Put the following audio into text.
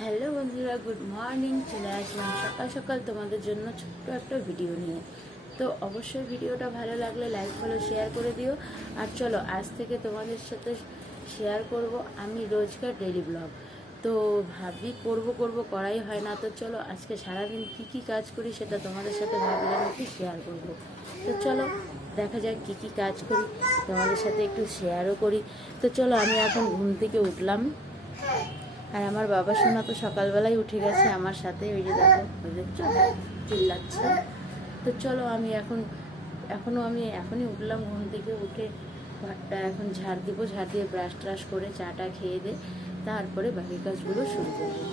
Hello বন্ধুরা, good morning. চলে আসলাম সকাল সকাল তোমাদের জন্য ছোট্ট একটা ভিডিও নিয়ে। তো অবশ্যই ভিডিওটা ভালো লাগলে লাইক ফলো শেয়ার করে দিও। আর চলো আজ থেকে তোমাদের সাথে শেয়ার করব আমি রোজকার ডেইলি ব্লগ। তো ভাবি করব করাই হয় না। তো চলো আজকে সারাদিন কি কাজ করি সেটা তোমাদের সাথে ভাবলাম একটু শেয়ার করব। তো চলো দেখা যাক কি কাজ করি, তোমাদের সাথে একটু শেয়ারও করি। তো চলো আমি এখন ঘুম থেকে উঠলাম, আর আমার বাবা সোনা তো সকালবেলায় উঠে গেছে আমার সাথে। ওই যে দেখো দেখছো চিল্লাচ্ছে। তো চলো আমি এখনই উঠলাম ঘুম থেকে। উঠে ঘরটা এখন ঝাড় দিব, ঝাড় দিয়ে ব্রাশ ট্রাশ করে চাটা খেয়ে দে, তারপরে বাকি কাজগুলো শুরু করবো।